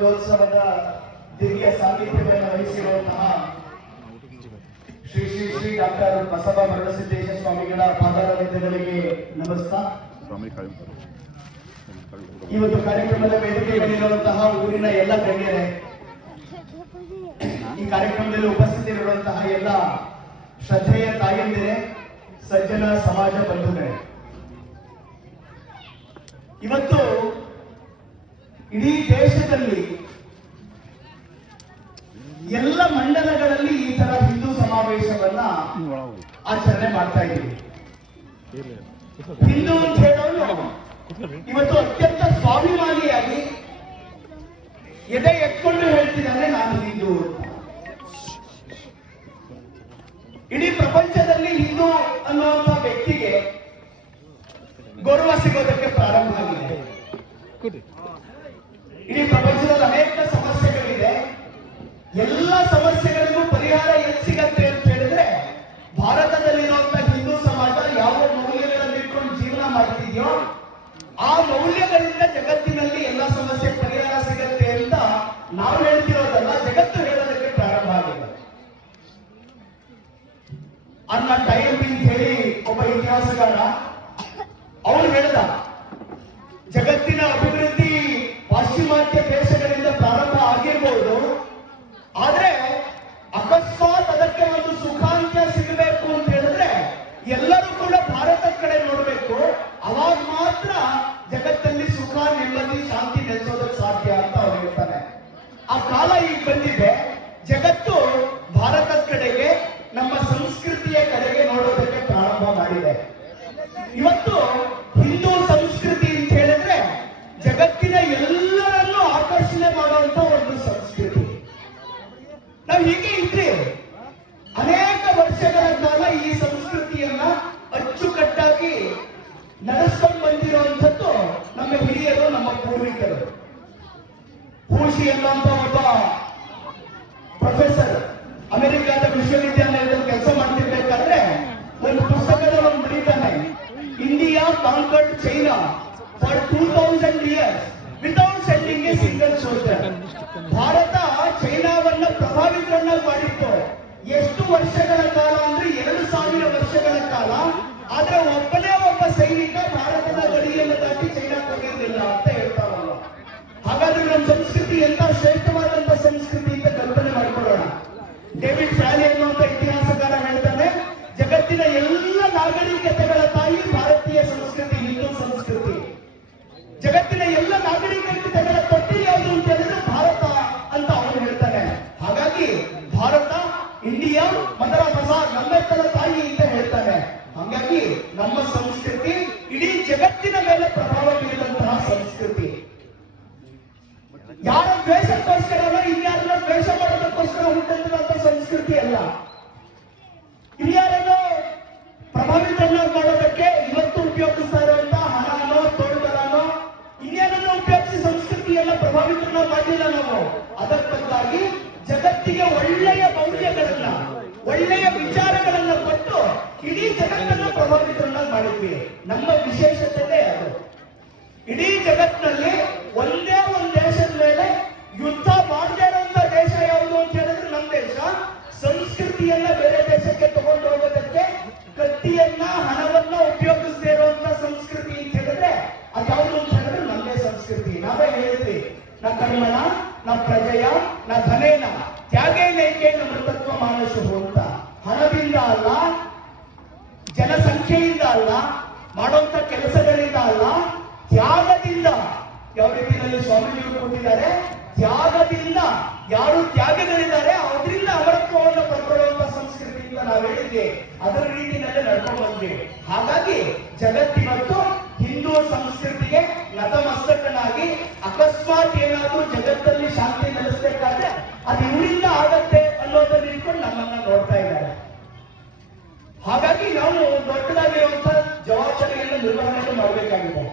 ಶತಾಬ್ದೋತ್ಸವದ ದಿವ್ಯ ಸಾನ್ನಿಧ್ಯವನ್ನು ವಹಿಸಿರುವಂತಹ ಶ್ರೀ ಶ್ರೀ ಶ್ರೀ ಡಾಕ್ಟರ್ ಬಸವ ಮರುಳಸಿದ್ದೇಶ ಸ್ವಾಮಿಗಳ ಪಾದಾರವಿಂದಗಳಿಗೆ ನಮಸ್ಕಾರ. ಇವತ್ತು ಕಾರ್ಯಕ್ರಮದ ವೇದಿಕೆಯಲ್ಲಿರುವಂತಹ ಊರಿನ ಎಲ್ಲ ಗಣ್ಯರೇ, ಈ ಕಾರ್ಯಕ್ರಮದಲ್ಲಿ ಉಪಸ್ಥಿತರಿರುವಂತಹ ಎಲ್ಲ ಶ್ರದ್ಧೆಯ ತಾಯಂದಿರೇ, ಸಜ್ಜನ ಸಮಾಜ ಬಂಧುಗಳೇ, ಇವತ್ತು ಇಡೀ ದೇಶದಲ್ಲಿ ಎಲ್ಲ ಮಂಡಲಗಳಲ್ಲಿ ಈ ತರ ಹಿಂದೂ ಸಮಾವೇಶವನ್ನ ಆಚರಣೆ ಮಾಡ್ತಾ ಇದ್ದೀವಿ. ಹಿಂದೂ ಅಂತ ಹೇಳೋನು ಇವತ್ತು ಅತ್ಯಂತ ಸ್ವಾಭಿಮಾನಿಯಾಗಿ ಎದೆ ಎತ್ಕೊಂಡು ಹೇಳ್ತಿದ್ದಾನೆ, ನಾನು ಹಿಂದೂ. ಇಡೀ ಪ್ರಪಂಚದಲ್ಲಿ ಹಿಂದೂ ಅನ್ನುವಂಥ ವ್ಯಕ್ತಿಗೆ ಗೌರವ ಸಿಗೋದಕ್ಕೆ ಪ್ರಾರಂಭ ಆಗಿದೆ. ಇಡೀ ಪ್ರಪಂಚದಲ್ಲಿ ಅನೇಕ ಸಮಸ್ಯೆಗಳಿದೆ. ಎಲ್ಲ ಸಮಸ್ಯೆಗಳಿಗೂ ಪರಿಹಾರ ಎಲ್ಲಿ ಸಿಗತ್ತೆ ಅಂತ ಹೇಳಿದ್ರೆ, ಭಾರತದಲ್ಲಿರುವಂತಹ ಹಿಂದೂ ಸಮಾಜ ಯಾವ ಮೌಲ್ಯಗಳನ್ನು ಇಟ್ಕೊಂಡು ಜೀವನ ಮಾಡ್ತಿದ್ಯೋ ಆ ಮೌಲ್ಯಗಳಿಂದ ಜಗತ್ತಿನಲ್ಲಿ ಎಲ್ಲ ಸಮಸ್ಯೆ ಪರಿಹಾರ ಸಿಗತ್ತೆ ಅಂತ ನಾವು ಹೇಳ್ತಿರೋದಲ್ಲ, ಜಗತ್ತು ಹೇಳೋದಕ್ಕೆ ಪ್ರಾರಂಭ ಆಗಿದೆ. ಅನ್ನ ಟೈಮ್ ಅಂತ ಹೇಳಿ ಒಬ್ಬ ಇತಿಹಾಸಗಾರ ಅವನು ಹೇಳಿದ, ಜಗತ್ತಿನ ಅಭಿವೃದ್ಧಿ ಪಾಶ್ಚಿಮಾತ್ಯ ದೇಶಗಳಿಂದ ಪ್ರಾರಂಭ ಆಗಿರ್ಬೋದು, ಆದ್ರೆ ಅಕಸ್ಮಾತ್ ಅದಕ್ಕೆ ಒಂದು ಸುಖಾಂತ್ಯ ಸಿಗಬೇಕು ಅಂತ ಹೇಳಿದ್ರೆ ಎಲ್ಲರೂ ಕೂಡ ಭಾರತದ ಕಡೆ ನೋಡ್ಬೇಕು. ಅವಾಗ ಮಾತ್ರ ಜಗತ್ತಲ್ಲಿ ಸುಖ, ನೆಮ್ಮದಿ, ಶಾಂತಿ ನೆಲೆಸೋದಕ್ಕೆ ಸಾಧ್ಯ ಅಂತ ಅವ್ರು ಹೇಳ್ತಾನೆ. ಆ ಕಾಲ ಈಗ ಬಂದಿದೆ. ಜಗತ್ತು ಭಾರತದ ಕಡೆಗೆ, ನಮ್ಮ ಸಂಸ್ಕೃತಿಯ ಕಡೆಗೆ ನೋಡೋದಕ್ಕೆ ಪ್ರಾರಂಭ ಮಾಡಿದೆ. ಇವತ್ತು ಹಿಂದೂ ಸಂಸ್ಕೃತಿ ಅಂತ ಹೇಳಿದ್ರೆ ಜಗತ್ತಿನ ಎಲ್ಲರನ್ನೂ ಆಕರ್ಷಣೆ ಮಾಡುವಂತ ಒಂದು ಸಂಸ್ಕೃತಿ. ನಾವು ಹೀಗೆ ಇದ್ರೆ ಅನೇಕ ವರ್ಷಗಳ ಕಾಲ ಈ ಸಂಸ್ಕೃತಿಯನ್ನ ಅಚ್ಚುಕಟ್ಟಾಗಿ ನಡೆಸ್ಕೊಂಡು ಬಂದಿರುವಂಥದ್ದು ನಮ್ಮ ಹಿರಿಯರು, ನಮ್ಮ ಪೂರ್ವಿಕರು. ಹೂಶಿ ಅನ್ನುವಂತ ಒಬ್ಬ ಪ್ರೊಫೆಸರ್ ಅಮೆರಿಕಾದ ವಿಶ್ವವಿದ್ಯಾಲಯದಲ್ಲಿ ಕೆಲಸ ಮಾಡ್ತಿರ್ಬೇಕಾದ್ರೆ ಒಂದು ಪುಸ್ತಕದಲ್ಲಿ ಬರೀತಾನೆ, India conquered China for 2000 years without sending a single soldier. Bharat ಚೈನಾವನ್ನ ಪ್ರಭಾವಿತರನ್ನಾಗಿ ಮಾಡಿತ್ತು. ಎಷ್ಟು ವರ್ಷಗಳ ಕಾಲ ಅಂದ್ರೆ 2000 ವರ್ಷಗಳ ಕಾಲ. ಆದ್ರೆ ಒಬ್ಬನೇ ಒಬ್ಬ ಸೈನಿಕ ಭಾರತದ ಗಡಿಯನ್ನು ದಾಟಿ ಚೈನಾಕ್ಕೆ ಹೋಗಿರಲಿಲ್ಲ ಅಂತ ಹೇಳ್ತಾರಲ್ಲ. ಹಾಗಾದ್ರೆ ನಮ್ಮ ಸಂಸ್ಕೃತಿ ಎಂತ ಶ್ರೇಷ್ಠವಾದಂತ ಸಂಸ್ಕೃತಿ ಅಂತ ಕಲ್ಪನೆ ಮಾಡಿಕೊಳ್ಳೋಣ. ಡೇವಿಡ್ ಫ್ಯಾಲಿ ಅನ್ನುವಂತ ಇತಿಹಾಸಕಾರ ಹೇಳ್ತಾನೆ, ಜಗತ್ತಿನ ಎಲ್ಲ ನಾಗರಿಕತೆಗಳ ತಾಯಿ ಭಾರತೀಯ ಸಂಸ್ಕೃತಿ, ಹಿಂದೂ ಸಂಸ್ಕೃತಿ. ಜಗತ್ತಿನ ಎಲ್ಲ ನಾಗರಿಕತೆಗಳ ತೊಟ್ಟಿಲು ಯಾವುದು ಅಂತ ಹೇಳಿದ್ರೆ ಭಾರತ ಅಂತ ಅವನು ಹೇಳ್ತಾನೆ. ಹಾಗಾಗಿ ಭಾರತ, ಇಂಡಿಯಾ, ಮದರ ಬಜಾರ್, ನಮ್ಮೆತ್ತರ ತಾಯಿ ಅಂತ ಹೇಳ್ತಾನೆ. ಹಾಗಾಗಿ ನಮ್ಮ ಸಂಸ್ಕೃತಿ ಇಡೀ ಜಗತ್ತಿನ ಮೇಲೆ ಪ್ರಭಾವ ಬೀರಿದಂತಹ ಸಂಸ್ಕೃತಿ. ಯಾರ ದ್ವೇಷಕ್ಕೋಸ್ಕರನೋ ಇನ್ಯಾರನ್ನ ದ್ವೇಷ ಮಾಡೋದಕ್ಕೋಸ್ಕರ ಹುಟ್ಟಿದಂತ ಸಂಸ್ಕೃತಿ ಅಲ್ಲ. ಇನ್ಯಾರನ್ನೋ ಪ್ರಭಾವಿತರನ್ನಾಗಿ ಮಾಡೋದಕ್ಕೆ ಇವತ್ತು ಉಪಯೋಗಿಸ್ತಾ ಇರುವಂತಹ ಹಣನೋ, ತೋಳ್ಬಲನೋ, ಇನ್ನೇನನ್ನು ಉಪಯೋಗಿಸಿ ಸಂಸ್ಕೃತಿಯನ್ನ ಪ್ರಭಾವಿತರನ್ನ ಮಾಡಿಲ್ಲ ನಾವು. ಅದಕ್ಕೆ ಬದಲಾಗಿ ಜಗತ್ತಿಗೆ ಒಳ್ಳೆಯ ಮೌಲ್ಯಗಳನ್ನ, ಒಳ್ಳೆಯ ವಿಚಾರಗಳನ್ನ ಕೊಟ್ಟು ಇಡೀ ಜಗತ್ತನ್ನ ಪ್ರಭಾವಿತರನ್ನಾಗಿ ಮಾಡಿದ್ವಿ. ನಮ್ಮ ವಿಶೇಷತೆ ಅದು. ಇಡೀ ಜಗತ್ತಿನಲ್ಲಿ ಒಂದೇ ಒಂದು ದೇಶದ ಮೇಲೆ ಯುದ್ಧ ಮಾಡದೇ ಇರುವಂತ ದೇಶ ಯಾವುದು ಅಂತ ಹೇಳಿದ್ರೆ ನಮ್ಮ ದೇಶ. ಸಂಸ್ಕೃತಿಯನ್ನ ಬೇರೆ ದೇಶಕ್ಕೆ ತಗೊಂಡು ಹೋಗೋದಕ್ಕೆ ಕತ್ತಿಯನ್ನ, ಹಣವನ್ನ ಉಪಯೋಗಿಸದೇ ಇರುವಂತ ಸಂಸ್ಕೃತಿ ಅಂತ ಹೇಳಿದ್ರೆ ಅದ್ಯಾವುದು ಅಂತ ಹೇಳಿದ್ರೆ ನಮ್ಮದೇ ಸಂಸ್ಕೃತಿ. ನಾವೇ ಹೇಳಿದ್ವಿ, ನ ಕರ್ಮಣ ನ ಪ್ರಜೆಯ ನ ಧನೇನ ತ್ಯಾಗೇನೈಕೇನ ಮೃತತ್ವ ಮಾನಶು ಅಂತ. ಹಣದಿಂದ ಅಲ್ಲ, ಜನಸಂಖ್ಯೆಯಿಂದ ಅಲ್ಲ, ಮಾಡುವಂತ ಕೆಲಸಗಳಿಂದ ಅಲ್ಲ, ತ್ಯಾಗದಿಂದ. ಯಾವ ರೀತಿಯಲ್ಲಿ ಸ್ವಾಮೀಜಿಗಳು ಕೊಟ್ಟಿದ್ದಾರೆ, ತ್ಯಾಗದಿಂದ. ಯಾರು ತ್ಯಾಗಗಳಿದ್ದಾರೆ ಅವರಿಂದ ಅಮರತ್ವವನ್ನು ಪಡ್ಕೊಳ್ಳುವಂತ ಸಂಸ್ಕೃತಿಯಿಂದ ನಾವು ಹೇಳಿದ್ವಿ. ಅದರ ರೀತಿಯಲ್ಲಿ ನಡ್ಕೊಂಡು ಬಂದ್ವಿ. ಹಾಗಾಗಿ ಜಗತ್ತಿವತ್ತು ಹಿಂದೂ ಸಂಸ್ಕೃತಿಗೆ ನತಮಸ್ತಕನಾಗಿ, ಅಕಸ್ಮಾತ್ ಏನಾದ್ರೂ ಜಗತ್ತಲ್ಲಿ ಶಾಂತಿ ನೆಲೆಸಬೇಕಾದ್ರೆ ಅದು ಇವರಿಂದ ಆಗತ್ತೆ ಅನ್ನೋದನ್ನ ಇಟ್ಕೊಂಡು ನಮ್ಮನ್ನ ನೋಡ್ತಾ ಇದ್ದಾರೆ. ಹಾಗಾಗಿ ನಾವು ದೊಡ್ಡದಾಗಿರುವಂತಹ ಜವಾಬ್ದಾರಿಯನ್ನು ನಿರ್ವಹಣೆ ಮಾಡಬೇಕಾಗಿದೆ.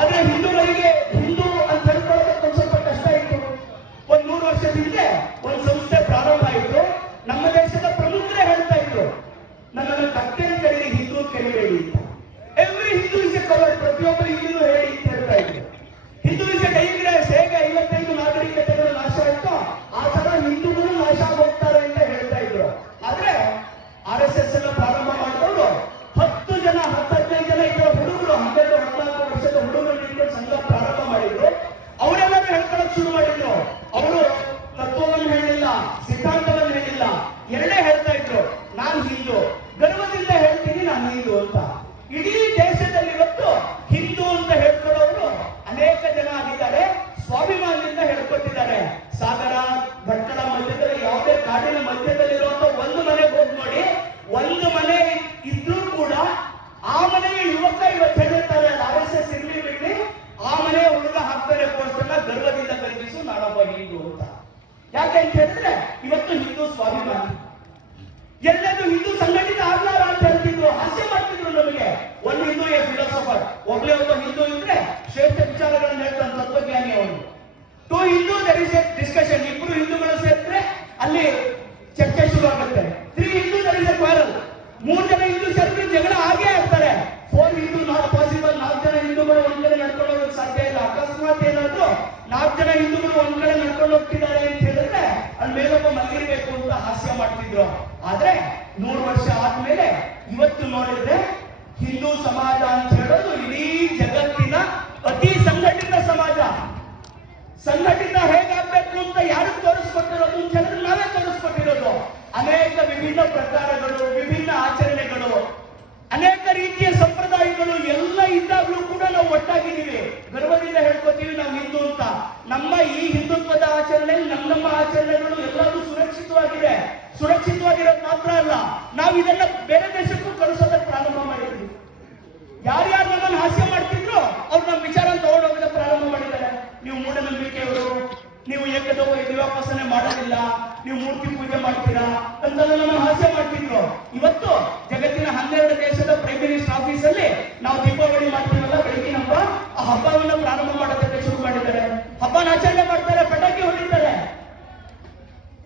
ಆದ್ರೆ ಹಿಂದೂಗಳಿಗೆ ಹಿಂದೂ ಅಂತ ಹೇಳ್ಕೊಳ್ಳೋದಕ್ಕೆ ಒಂದು ಸ್ವಲ್ಪ ಕಷ್ಟ ಇತ್ತು. 100 ವರ್ಷದ ಹಿಂದೆ ಒಂದು ಸಂಸ್ಥೆ ಪ್ರಾರಂಭ ಆಯಿತು. ನಮ್ಮ ದೇಶದ ಪ್ರಮುಖರೇ ಹೇಳ್ತಾ ಇದ್ರು, ನನ್ನನ್ನು ಕತ್ತೇನೆ ಕರೀರಿ, ಹಿಂದೂ ಕರಿಬೇಡಿ ಅಂತ. Every Hindu is A cover, ಪ್ರತಿಯೊಬ್ಬರು ಹಿಂದೂ ಹೇಳಿ ಅಂತ ಹೇಳ್ತಾ ಇದ್ರು. ಹಿಂದೂ ಇಸ್ ಎ ಡೈಗ್ರೆಸ್, ಹೇಗೆ ಹೇಳ್ಕೊಟ್ಟಿದ್ದಾರೆ. ಸಾಗರ ಭಟ್ಕಳ ಮಧ್ಯದಲ್ಲಿ ಯಾವುದೇ ಕಾಡಿನ ಮಧ್ಯದಲ್ಲಿರುವಂತ ಒಂದು ಮನೆಗೆ ಹೋಗಿ ನೋಡಿ, ಒಂದು ಮನೆ ಇದ್ರೂ ಕೂಡ ಆ ಮನೆಯ ಯುವಕ ಇವತ್ತು ಹೇಳಿರ್ತಾರೆ RSS ಇರ್ಲಿ ಬಿಡ್ಲಿ, ಆ ಮನೆಯ ಹುಡುಗ ಹಾಕ್ತಾರೆ ಪೋಸ್ಟ್ ಅನ್ನ ಗರ್ವದಿಂದ ಖರೀದಿಸು ನಾನೊಬ್ಬ ಹಿಂದೂ ಅಂತ. ಯಾಕೆ ಅಂತ ಹೇಳಿದ್ರೆ ಇವತ್ತು ಹಿಂದೂ ಸ್ವಾಭಿಮಾನಿ. ಎಲ್ಲದು ಹಿಂದೂ ಸಂಘಟಿತ ಆಗ್ಲಾರ ಅಂತ ಹೇಳ್ತಿದ್ರು, ಹಾಸ್ಯ ಮಾಡ್ತಿದ್ರು ನಮಗೆ. ಒಂದು ಹಿಂದೂ ಫಿಲಾಸಫರ್, ಒಬ್ಳೆ ಒಬ್ಬ ಹಿಂದೂ ಇದ್ರೆ ಶ್ರೇಷ್ಠ ವಿಚಾರಗಳನ್ನು ಹೇಳ್ತಾನೆ ತತ್ವಜ್ಞಾನಿ ಅವನು. Two Hindu there is a discussion, ಇಬ್ರು ಹಿಂದೂಗಳು ಸೇರಿದ್ರೆ ಅಲ್ಲಿ ಚರ್ಚೆ ಶುರು ಆಗುತ್ತೆ. 3 Hindu there is a quarrel, 3 ಜನ ಹಿಂದೂ ಸೇರಿದ್ರೆ ಜಗಳ ಆಗೇ ಆಗ್ತಾರೆ. 4 ಹಿಂದೂ ನಾಟ್ ಪಾಸಿಬಲ್, 4 ಜನ ಹಿಂದೂಗಳು ಒಂದ್ ಕಡೆ ನಡ್ಕೊಂಡು ಹೋಗೋಕೆ ಸಾಧ್ಯ ಇಲ್ಲ. ಅಕಸ್ಮಾತ್ ಏನಾದ್ರು 4 ಜನ ಹಿಂದೂಗಳು ಒಂದ್ ಕಡೆ ನಡ್ಕೊಂಡು ಹೋಗ್ತಿದ್ದಾರೆ ಅಂತ ಹೇಳಿದ್ರೆ ಅಲ್ಲಿ ಮೇಲೊಬ್ಬ ಮಲಗಿರ್ಬೇಕು ಅಂತ ಹಾಸ್ಯ ಮಾಡ್ತಿದ್ರು. ಆದ್ರೆ 100 ವರ್ಷ ಆದ್ಮೇಲೆ ಇವತ್ತು ನೋಡಿದ್ರೆ ಹಿಂದೂ ಸಮಾಜ ಅಂತ ಹೇಳೋದು ಇಡೀ ಜಗತ್ತಿನ ಅತಿ ಸಂಘಟಿತ ಸಮಾಜ. ಸಂಘಟಿತ ಹೇಗಾಗ್ಬೇಕು ಅಂತ ಯಾರು ತೋರಿಸ್ಕೊಟ್ಟಿರೋದು ಅಂತ ಹೇಳಿದ್ರೆ ನಾವೇ ತೋರಿಸ್ಕೊಟ್ಟಿರೋದು. ಅನೇಕ ವಿಭಿನ್ನ ಪ್ರಕಾರಗಳು, ವಿಭಿನ್ನ ಆಚರಣೆಗಳು, ಅನೇಕ ರೀತಿಯ ಸಂಪ್ರದಾಯಗಳು ಎಲ್ಲ ಇದ್ದಾಗಲೂ ಕೂಡ ನಾವು ಒಟ್ಟಾಗಿದ್ದೀವಿ. ಗರ್ವದಿಂದ ಹೇಳ್ಕೊತೀವಿ ನಾವು ಹಿಂದೂ ಅಂತ. ನಮ್ಮ ಈ ಹಿಂದುತ್ವದ ಆಚರಣೆ, ನಮ್ಮ ಆಚರಣೆಗಳು ಎಲ್ಲವೂ ಸುರಕ್ಷಿತವಾಗಿದೆ. ಸುರಕ್ಷಿತವಾಗಿರೋದು ಮಾತ್ರ ಅಲ್ಲ, ನಾವು ಇದನ್ನ ಬೇರೆ ದೇಶಕ್ಕೂ ಕಳಿಸೋದಕ್ಕೆ ಪ್ರಾರಂಭ ಮಾಡಿದ್ವಿ. ಯಾರ್ಯಾರು ನಮ್ಮನ್ನು ಹಾಸ್ಯ ಮಾಡ್ತಿದ್ರು ಅವ್ರು ನಮ್ಮ ವಿಚಾರ ತಗೊಂಡೋಗೋದಕ್ಕೆ ಪ್ರಾರಂಭ ಮಾಡಿದ್ದಾರೆ. ನೀವು ಮೂಢನಂಬಿಕೆಯವರು, ನೀವು ಏಕದವ ದಿವ್ಯೋಪಾಸನೆ ಮಾಡೋದಿಲ್ಲ, ನೀವು ಮೂರ್ತಿ ಪೂಜೆ ಮಾಡ್ತೀರಾ ಅಂತೆಲ್ಲ ನಮ್ಮ ಹಾಸ್ಯ ಮಾಡ್ತಿದ್ರು. ಇವತ್ತು ಜಗತ್ತಿನ 12 ದೇಶದ ಪ್ರೈಮ್ ಮಿನಿಸ್ಟರ್ ಆಫೀಸ್ ಅಲ್ಲಿ ನಾವು ದೀಪಾವಳಿ ಮಾಡ್ತೀವಲ್ಲ, ಬೆಳಗಿನ ಹಬ್ಬ, ಆ ಹಬ್ಬವನ್ನ ಪ್ರಾರಂಭ ಮಾಡೋದಕ್ಕೆ ಶುರು ಮಾಡಿದ್ದಾರೆ. ಹಬ್ಬನ ಆಚರಣೆ ಮಾಡ್ತಾರೆ, ಪಟಾಕಿ ಹೊಡಿತಾರೆ.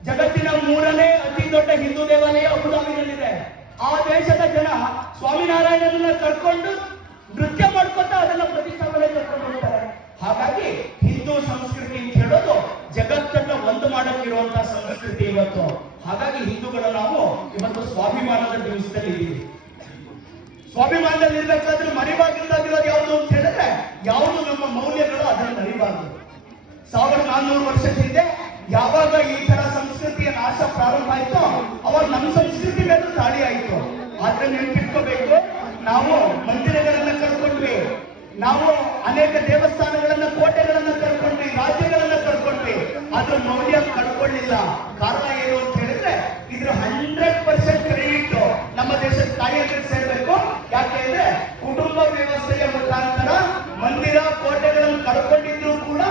ಜಗತ್ತಿನ 3ನೇ ಅತಿ ದೊಡ್ಡ ಹಿಂದೂ ದೇವಾಲಯ ಅಬುಧಾಬಿನಲ್ಲಿದೆ. ಆ ದೇಶದ ಜನ ಸ್ವಾಮಿನಾರಾಯಣನನ್ನ ಕರ್ಕೊಂಡು ನೃತ್ಯ ಮಾಡ್ಕೊತಾ ಅದನ್ನ ಪ್ರತಿಷ್ಠಾಪನೆ ಕರ್ಕೊಂಡು ಹೋಗ್ತಾರೆ. ಹಾಗಾಗಿ ಹಿಂದೂ ಸಂಸ್ಕೃತಿ ಅಂತ ಹೇಳೋದು ಜಗತ್ತನ್ನ ಒಂದು ಮಾಡಕ್ಕಿರುವಂತಹ ಸಂಸ್ಕೃತಿ ಇವತ್ತು. ಹಾಗಾಗಿ ಹಿಂದೂಗಳು ನಾವು ಇವತ್ತು ಸ್ವಾಭಿಮಾನದ ದಿವಸದಲ್ಲಿ ಇದ್ದೀವಿ. ಸ್ವಾಭಿಮಾನದಲ್ಲಿ ಇರ್ಬೇಕಾದ್ರೆ ಮರಿಬಾರ್ದಾಗಿರೋದು ಯಾವುದು ಅಂತ ಹೇಳಿದ್ರೆ, ಯಾವುದು ನಮ್ಮ ಮೌಲ್ಯಗಳು ಅದನ್ನು ಮರಿಬಾರ್ದು. 1400 ವರ್ಷದ ಹಿಂದೆ ಯಾವಾಗ ಈ ತರ ಸಂಸ್ಕೃತಿಯ ನಾಶ ಪ್ರಾರಂಭ ಆಯ್ತು, ಅವಾಗ ನಮ್ಮ ಸಂಸ್ಕೃತಿ ಮೇಲೆ ದಾಳಿ ಆಯ್ತು. ಆದ್ರೆ ನೆನಪಿಟ್ಕೋಬೇಕು, ನಾವು ಮಂದಿರಗಳನ್ನ ಕಳ್ಕೊಂಡ್ವಿ, ನಾವು ಅನೇಕ ದೇವಸ್ಥಾನಗಳನ್ನ, ಕೋಟೆಗಳನ್ನ ಕಳ್ಕೊಂಡ್ವಿ, ರಾಜ್ಯಗಳನ್ನ ಕಳ್ಕೊಂಡ್ವಿ, ಅದ್ರ ಮೌಲ್ಯ ಕಳ್ಕೊಳ್ಳಿಲ್ಲ. ಕಾರಣ ಏನು ಅಂತ ಹೇಳಿದ್ರೆ ಇದ್ರ 100% ಕ್ರೆಡಿಟ್ ನಮ್ಮ ದೇಶದ ತಾಯಿಯರಿಗೆ ಸೇರ್ಬೇಕು. ಯಾಕೆ ಅಂದ್ರೆ ಕುಟುಂಬ ವ್ಯವಸ್ಥೆಯ ಮುಖಾಂತರ ಮಂದಿರ, ಕೋಟೆಗಳನ್ನು ಕಳ್ಕೊಂಡಿದ್ರು ಕೂಡ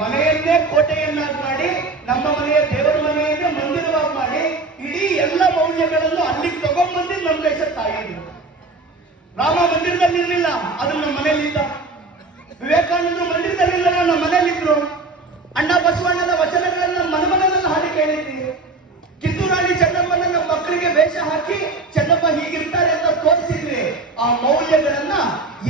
ಮನೆಯನ್ನೇ ಕೋಟೆಯನ್ನಾಗಿ ಮಾಡಿ, ನಮ್ಮ ಮನೆಯ ದೇವರ ಮನೆಯನ್ನೇ ಮಂದಿರವಾಗಿ ಮಾಡಿ, ಇಡೀ ಎಲ್ಲ ಮೌಲ್ಯಗಳನ್ನು ಅಲ್ಲಿಗೆ ತಗೊಂಡ್ಬಂದು ನಮ್ಮ ದೇಶದ ತಾಯಿದ್ರು. ರಾಮ ಮಂದಿರದಲ್ಲಿ ಇರಲಿಲ್ಲ, ಅದು ನಮ್ಮ ಮನೆಯಲ್ಲಿದ್ದ. ವಿವೇಕಾನಂದರು ಮಂದಿರದಲ್ಲಿಲ್ಲ, ನಮ್ಮ ಮನೆಯಲ್ಲಿದ್ರು. ಅಣ್ಣ ಬಸವಣ್ಣನ ವಚನಗಳನ್ನ ಮನೆಮನೆಯಲ್ಲಿ ಹಾಡಿ ಕೇಳಿದ್ದೀವಿ. ಕಿತ್ತೂರಾಣಿ ಚೆನ್ನಮ್ಮನ ನಮ್ಮ ಮಕ್ಕಳಿಗೆ ವೇಷ ಹಾಕಿ ಚೆನ್ನಮ್ಮ ಹೀಗಿರ್ತಾರೆ ಅಂತ ತೋರಿಸಿದ್ವಿ. ಆ ಮೌಲ್ಯಗಳನ್ನ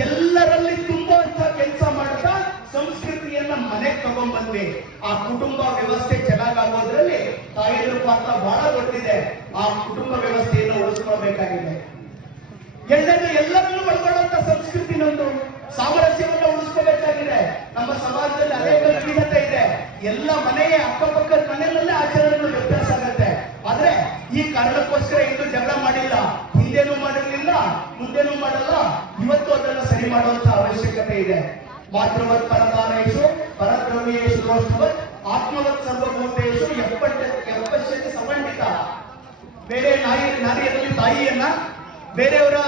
ಎಲ್ಲರಲ್ಲಿ ತುಂಬುವಂತ ಕೆಲಸ ಮಾಡ್ತಾ ಸಂಸ್ಕೃತಿಯನ್ನ ಮನೆಗೆ ತಗೊಂಡ್ಬಂದ್ವಿ. ಆ ಕುಟುಂಬ ವ್ಯವಸ್ಥೆ ಚೆನ್ನಾಗಾಗೋದ್ರಲ್ಲಿ ತಾಯಿಯರ ಪಾತ್ರ ಬಹಳ ದೊಡ್ಡದಿದೆ. ಆ ಕುಟುಂಬ ವ್ಯವಸ್ಥೆಯನ್ನು ಉಳಿಸ್ಕೊಳ್ಬೇಕಾಗಿದೆ. ಎಲ್ಲರನ್ನೂ ಒಳಗೊಳ್ಳುವಂತ ಸಂಸ್ಕೃತಿ ನಮ್ದು. ಸಾಮರಸ್ಯವನ್ನು ಉಳಿಸ್ಕೋಬೇಕಾಗಿದೆ. ನಮ್ಮ ಸಮಾಜದಲ್ಲಿ ಅನೇಕ ವಿವಿಧತೆ ಇದೆ. ಎಲ್ಲ ಮನೆಯ ಅಕ್ಕಪಕ್ಕದ ಮನೆಯಲ್ಲೇ ಆಚರಣೆಗಳು ವ್ಯತ್ಯಾಸ ಆಗುತ್ತೆ. ಆದ್ರೆ ಈ ಕಾರಣಕ್ಕೋಸ್ಕರ ಇಂದು ಜಗಳ ಮಾಡಿಲ್ಲ, ಹಿಂದೆನೂ ಮಾಡಿರ್ಲಿಲ್ಲ, ಮುಂದೆನೂ ಮಾಡಲ್ಲ. ಇವತ್ತು ಅದನ್ನ ಸರಿ ಮಾಡುವಂತ ಅವಶ್ಯಕತೆ ಇದೆ. ಮಾತೃವತ್ ಪರದಾನೇಶು ಪರದ್ರವ್ಯೇಶು ದೋಷವತ್ ಆತ್ಮವತ್ ಸರ್ವಭೂತೇಶು ಎಪ್ಪಶ್ಯತೆ ಸಮಂಡಿತ. ಬೇರೆ ನಾರಿಯರಲ್ಲಿ ತಾಯಿಯನ್ನ, ಬೇರೆಯವರ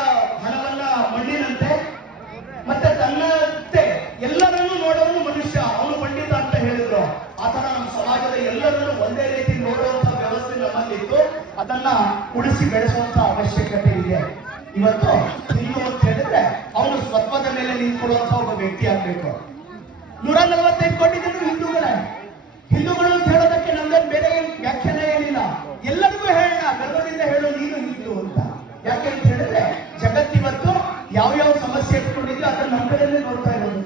ಹಣವನ್ನ ಮಣ್ಣಿನಂತೆ, ಮತ್ತೆ ತನ್ನಂತೆ ಎಲ್ಲರನ್ನೂ ನೋಡೋನು ಮನುಷ್ಯ, ಅವನು ಪಂಡಿತ ಅಂತ ಹೇಳಿದ್ರು. ಆತರ ನಮ್ಮ ಸಮಾಜದ ಎಲ್ಲರನ್ನೂ ಒಂದೇ ರೀತಿ ನೋಡುವಂತ ವ್ಯವಸ್ಥೆ ನಮ್ಮಲ್ಲಿತ್ತು. ಅದನ್ನ ಉಳಿಸಿ ಬೆಳೆಸುವಂತ ಅವಶ್ಯಕತೆ ಇದೆ. ಇವತ್ತು ಹಿಂದೂ ಅಂತ ಹೇಳಿದ್ರೆ ಅವನು ಸ್ವತ್ವದ ಮೇಲೆ ನಿಂತ್ಕೊಳ್ಳುವಂತ ಒಬ್ಬ ವ್ಯಕ್ತಿ ಆಗ್ಬೇಕು. 145 ಕೋಟಿ ಜನರು ಹಿಂದೂಗಳೇ. ಹಿಂದೂಗಳು ಅಂತ ಹೇಳೋದಕ್ಕೆ ನಮ್ದೇನು ಬೇರೆ ವ್ಯಾಖ್ಯಾನ ಏನಿಲ್ಲ. ಎಲ್ಲರಿಗೂ ಹೇಳೋಣ, ಗರ್ವದಿಂದ ಹೇಳು ನೀನು ಹಿಂದೂ ಅಂತ. ಯಾಕೆ ಅಂತ ಹೇಳಿದ್ರೆ ಜಗತ್ತಿವತ್ತು ಯಾವ ಸಮಸ್ಯೆ ಇಟ್ಕೊಂಡಿದ್ಯೋ ಅದನ್ನ ನಮ್ಮ ಕಡೆಯಲ್ಲೇ ನೋಡ್ತಾ ಇರೋದು.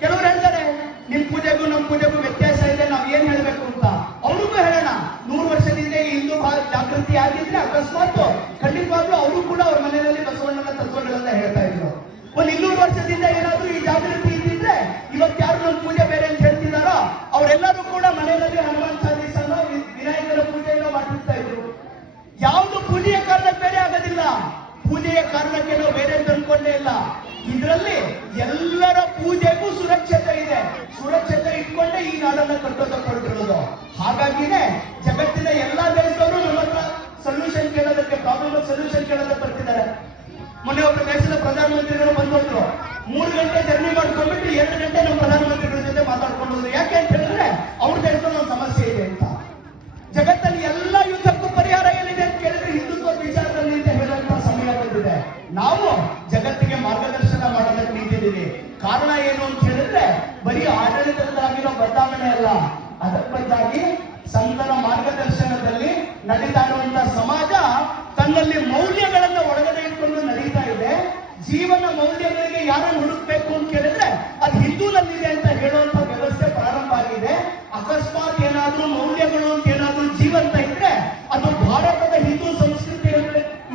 ಕೆಲವರು ಹೇಳ್ತಾರೆ ನಿಮ್ ಪೂಜೆಗೂ ನಮ್ಮ ಪೂಜೆಗೂ ವ್ಯತ್ಯಾಸ ಇದೆ, ನಾವ್ ಏನ್ ಹೇಳ್ಬೇಕು ಅಂತ. ಅವ್ರಿಗೂ ಹೇಳೋಣ, 100 ವರ್ಷದಿಂದ ಈ ಹಿಂದೂ ಜಾಗೃತಿ ಆಗಿದ್ರೆ ಅಕಸ್ಮಾತ್ ಖಂಡಿತವಾಗ್ಲೂ ಅವರು ಕೂಡ ಅವ್ರ ಮನೆಯಲ್ಲಿ ಬಸವಣ್ಣನ ತತ್ವಗಳನ್ನ ಹೇಳ್ತಾ ಇದ್ರು. 200 ವರ್ಷದಿಂದ ಏನಾದ್ರೂ ಈ ಜಾಗೃತಿ ಇದ್ದಿದ್ರೆ ಇವತ್ತು ಯಾರು ನಮ್ಮ ಪೂಜೆ ಬೇರೆ ಅಂತ ಹೇಳ್ತಿದ್ದಾರೆ ಇಟ್ಕೊಂಡೇ ಈ ನಾಡನ್ನ ಕಟ್ಟೋದಕ್ಕೊಟ್ಟಿರೋದು. ಹಾಗಾಗಿನೇ ಜಗತ್ತಿನ ಎಲ್ಲಾ ದೇಶದವರು ನಮ್ಮ ಹತ್ರ ಸೊಲ್ಯೂಷನ್ ಕೇಳೋದಕ್ಕೆ, ಪ್ರಾಬ್ಲಮ್ ಸೊಲ್ಯೂಷನ್ ಕೇಳೋದಕ್ಕೆ ಬರ್ತಿದ್ದಾರೆ. ಮೊನ್ನೆ ಒಬ್ಬರು ದೇಶದ ಪ್ರಧಾನಮಂತ್ರಿಗಳು ಬಂದೋದ್ರು, 3 ಗಂಟೆ ಜರ್ನಿ ಮಾಡ್ಕೊಂಡ್ಬಿಟ್ಟು 2 ಗಂಟೆ ನಮ್ಮ ಪ್ರಧಾನಮಂತ್ರಿಗಳ ಜೊತೆ ಮಾತಾಡ್ಕೊಂಡು ಹೋದ್ರು. ಯಾಕೆ ಅಂತ ಹೇಳಿದ್ರೆ ಅವ್ರ ದೇಶದಲ್ಲಿ ಒಂದು ಸಮಸ್ಯೆ ಇದೆ ಅಂತ. ಜಗತ್ತಲ್ಲಿ ಎಲ್ಲ ಯುದ್ಧಕ್ಕೂ ಪರಿಹಾರ ಏನಿದೆ ಅಂತ ಕೇಳಿದ್ರೆ ಹಿಂದುತ್ವ ವಿಚಾರದಲ್ಲಿ ಅಂತ ಹೇಳುವಂತ ಸಮಯ ಬಂದಿದೆ. ನಾವು ಜಗತ್ತಿಗೆ ಮಾರ್ಗದರ್ಶನ ಮಾಡೋದಕ್ಕೆ ನಿಂತಿದ್ದೀವಿ. ಕಾರಣ ಏನು ಅಂತ ಹೇಳಿದ್ರೆ ಬರೀ ಆಡಳಿತದಾಗಿರೋ ಬದಲಾವಣೆ ಅಲ್ಲ, ಅದರ ಬದಲಾಗಿ ಸಂತರ ಮಾರ್ಗದರ್ಶನದಲ್ಲಿ ನಡೀತಾ ಇರುವಂತಹ ಸಮಾಜ ತನ್ನಲ್ಲಿ ಮೌಲ್ಯಗಳನ್ನು ಒಳಗಡೆ ಇಟ್ಕೊಂಡು ನಡೀತಾ ಇದೆ. ಜೀವನ ಮೌಲ್ಯಗಳಿಗೆ ಯಾರನ್ನು ಹುಡುಕ್ಬೇಕು ಅಂತ ಕೇಳಿದ್ರೆ ಅದು ಹಿಂದೂನಲ್ಲಿದೆ ಅಂತ ಹೇಳುವಂತ ವ್ಯವಸ್ಥೆ ಪ್ರಾರಂಭ ಆಗಿದೆ. ಅಕಸ್ಮಾತ್ ಏನಾದ್ರೂ ಮೌಲ್ಯಗಳು ಅಂತ ಏನಾದ್ರೂ ಜೀವಂತ ಇದ್ರೆ ಅದು ಭಾರತದ ಹಿಂದೂ ಸಂಸ್ಕೃತಿ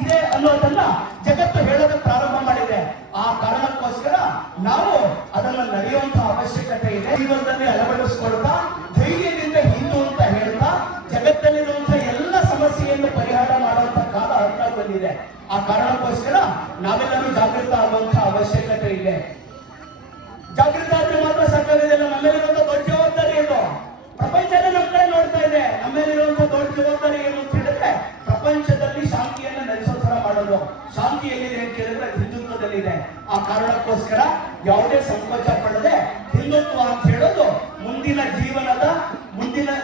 ಇದೆ ಅನ್ನೋದನ್ನ ಜಗತ್ತು ಹೇಳೋದಕ್ಕೆ ಪ್ರಾರಂಭ ಮಾಡಿದೆ. ಆ ಕಾರಣಕ್ಕೋಸ್ಕರ ನಾವು ಅದನ್ನ ನಡೆಯುವಂತಹ ಅವಶ್ಯಕತೆ ಇದೆ. ಜೀವನದಲ್ಲಿ ಅಳವಡಿಸಿಕೊಳ್ತಾ ಧೈರ್ಯದಿಂದ ಹಿಂದೂ ಅಂತ ಹೇಳ್ತಾ ಜಗತ್ತಲ್ಲಿರುವಂತಹ ಎಲ್ಲ ಸಮಸ್ಯೆಯನ್ನು ಪರಿಹಾರ ಮಾಡುವಂತ ಕಾಲ ಹತ್ರ ಬಂದಿದೆ. ಆ ಕಾರಣಕ್ಕೋಸ್ಕರ ನಾವೆಲ್ಲರೂ ಜಾಗೃತ ಆಗುವಂತಹ ಅವಶ್ಯಕತೆ ಇದೆ. ಜಾಗೃತ ಆದ್ರೆ ಮಾತ್ರ ಸಾಕಾಗೋದಿಲ್ಲ. ನಮ್ಮೇಲಿರುವಂತ ದೊಡ್ಡ ಜವಾಬ್ದಾರಿ ಏನು? ಪ್ರಪಂಚನೇ ನಮ್ಮ ಕಡೆ ನೋಡ್ತಾ ಇದೆ. ನಮ್ಮೇಲಿರುವಂತ ದೊಡ್ಡ ಜವಾಬ್ದಾರಿ ಏನು ಅಂತ ಹೇಳಿದ್ರೆ ಪ್ರಪಂಚದಲ್ಲಿ ಶಾಂತಿಯನ್ನ ನೆಲೆಸೋ ತರ ಮಾಡೋದು. ಶಾಂತಿ ಎಲ್ಲಿದೆ ಅಂತ ಕೇಳಿದ್ರೆ ಹಿಂದುತ್ವದಲ್ಲಿದೆ. ಆ ಕಾರಣಕ್ಕೋಸ್ಕರ ಯಾವುದೇ ಸಂಕೋಚ ಪಡದೆ ಹಿಂದುತ್ವ ಅಂತ ಹೇಳೋದು ಮುಂದಿನ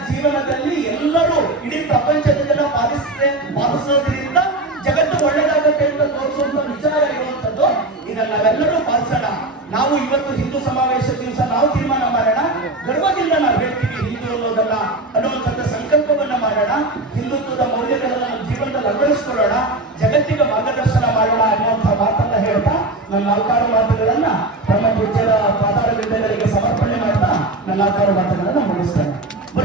ಜೀವನದಲ್ಲಿ ಎಲ್ಲರೂ ಇಡೀ ಪ್ರಪಂಚದ ಜನ ಪಾಲಿಸೋದ್ರಿಂದ ಜಗತ್ತು ಒಳ್ಳೆದಾಗುತ್ತೆ ಅಂತ ತೋರಿಸುವಂತ ವಿಚಾರ ಇರುವಂತದ್ದು. ಇದನ್ನ ನಾವೆಲ್ಲರೂ ಪಾಲಿಸೋಣ. ನಾವು ಇವತ್ತು ಹಿಂದೂ ಸಮಾವೇಶ ದಿವಸ ನಾವು ತೀರ್ಮಾನ ಮಾಡೋಣ, ಗರ್ವದಿಂದ ನಾವು ಹೇಳ್ತೀವಿ ಹಿಂದೂ ಅನ್ನೋದಲ್ಲ ಅನ್ನುವಂಥದ್ದು ಸಂಕಲ್ಪವನ್ನ ಮಾಡೋಣ. ಹಿಂದುತ್ವದ ಮೌಲ್ಯಗಳನ್ನ ನಮ್ಮ ಜೀವನದಲ್ಲಿ ಅಳವಡಿಸಿಕೊಳ್ಳೋಣ, ಜಗತ್ತಿಗೆ ಮಾರ್ಗದರ್ಶನ ಮಾಡೋಣ ಅನ್ನುವಂಥ ಮಾತನ್ನ ಹೇಳ್ತಾ ನನ್ನ 4 ಮಾತುಗಳನ್ನ ನಮ್ಮ ಪೂಜ್ಯರ ಪಾದಾರ ವಿದ್ಯೆಗಳಿಗೆ ಸಮರ್ಪಣೆ ಮಾಡ್ತಾ ನನ್ನ 4 ಮಾತುಗಳನ್ನ